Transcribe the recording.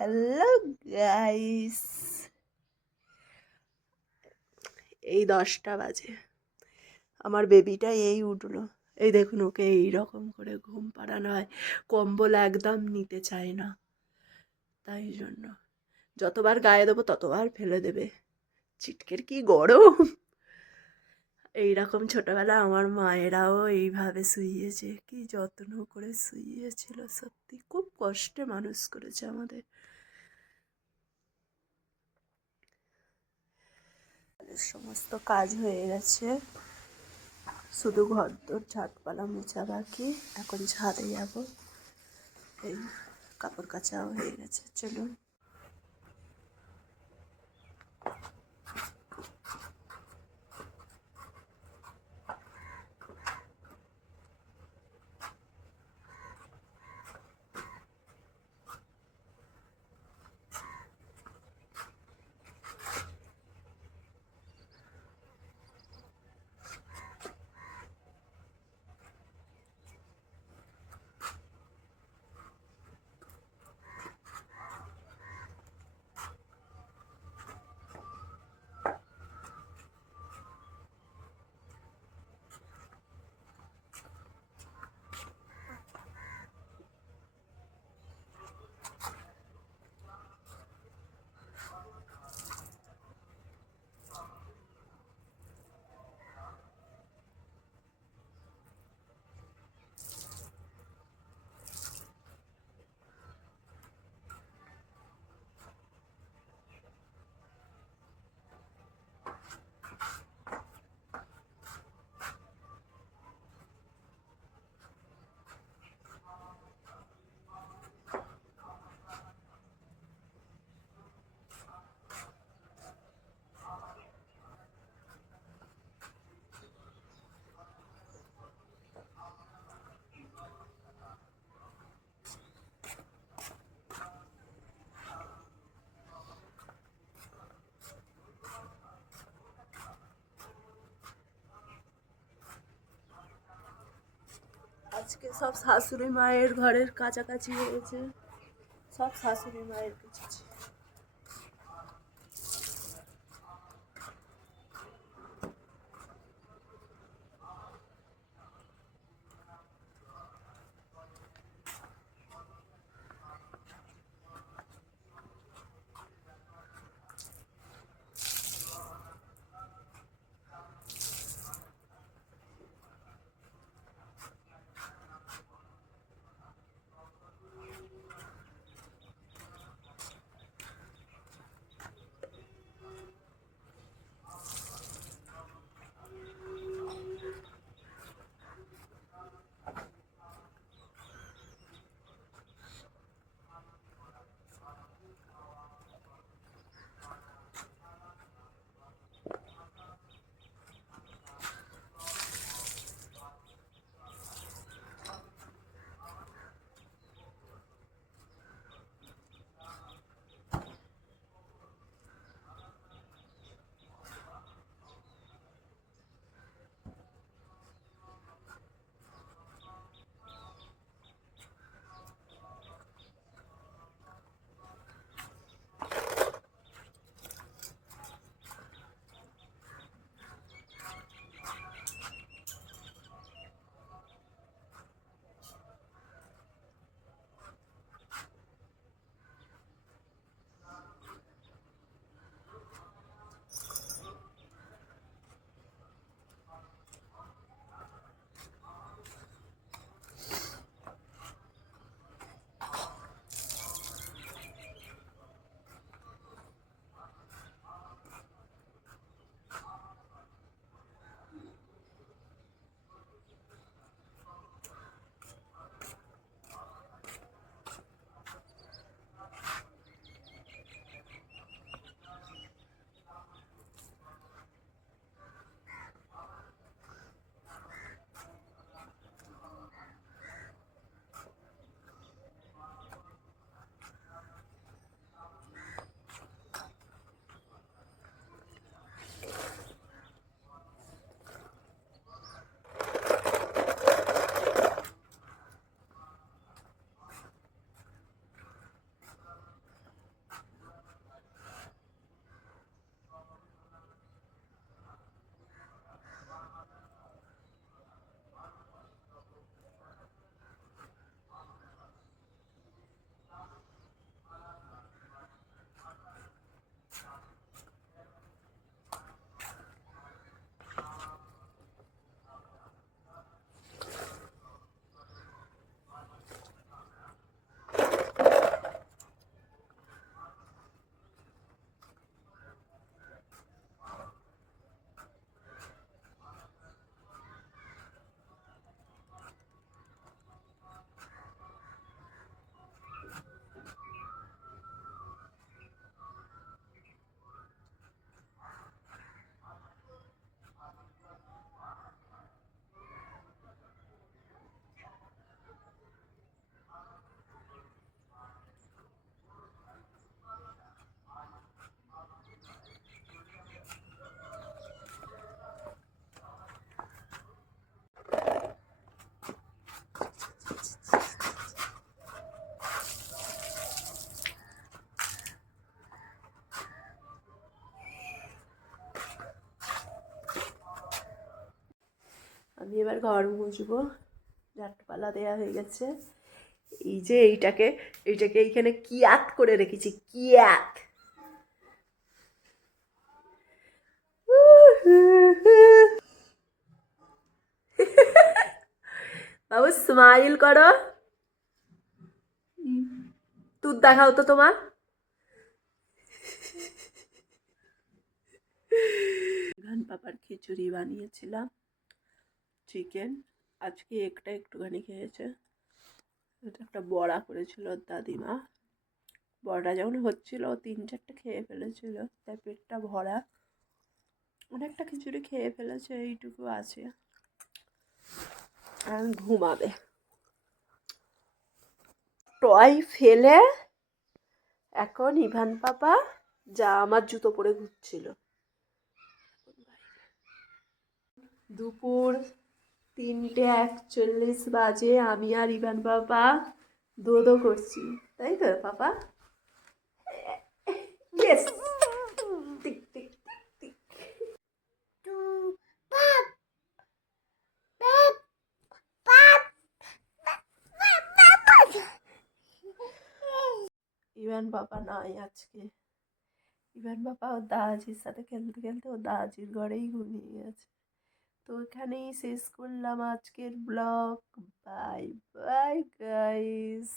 Hello guys, এই 10টা বাজে। আমার বেবিটা এই উঠলো। এই দেখুন, ওকে এইরকম করে ঘুম পাড়ানো হয়। কম্বল একদম নিতে চায় না, তাই জন্য যতবার গায়ে দেবো ততবার ফেলে দেবে। চিটকের কি গরম! এইরকম ছোটবেলা আমার মায়েরাও এইভাবে শুইয়েছে, কি যত্ন করে শুইয়েছিল। সত্যি খুব কষ্টে মানুষ করেছে আমাদের। সমস্ত কাজ হয়ে গেছে, শুধু ঘরদোর ঝাঁটপালা মোছা বাকি। এখন ছাদে যাব। এই কাপড় কাচাও হয়ে গেছে, চলুন। আজকে সব শাশুড়ি মায়ের ঘরের কাছাকাছি হয়েছে, সব শাশুড়ি মায়ের কাছে। এবার ঘর মুছবো, ঝাড়পালা দেওয়া হয়ে গেছে। এই যে এইটাকে এইখানে কিয়াত করে রেখেছি, কিয়াত। বাবু স্মাইল করো, দুধ দেখাও তো তোমার। ইভান পাপার খিচুড়ি বানিয়েছিলাম, চিকেন। আজকে একটুখানি খেয়েছে। এটা একটা বড়া করেছিল ওর দাদিমা। বড়াটা যখন হচ্ছিল 3-4টে খেয়ে ফেলেছিল, তাই পেটটা ভরা। অনেকটা খিচুড়ি খেয়ে ফেলেছে, এইটুকু আছে, আর ঘুমাবে। টয় ফেলে এখন ইভান পাপা যা আমার জুতো পরে ঘুরছিল। দুপুর 3:41 বাজে, আমি আর ইভান পাপা দোদো করছি, তাই তো পাপা? ইয়েস, টিক টিক টিক ইভান পাপা নাই আজকে। ইভান পাপা ওর দাদাজির সাথে খেলতে খেলতে ওর দাদাজির ঘরেই ঘুমিয়ে গেছে। তো এখানেই শেষ করলাম আজকের ব্লগ। Bye bye guys.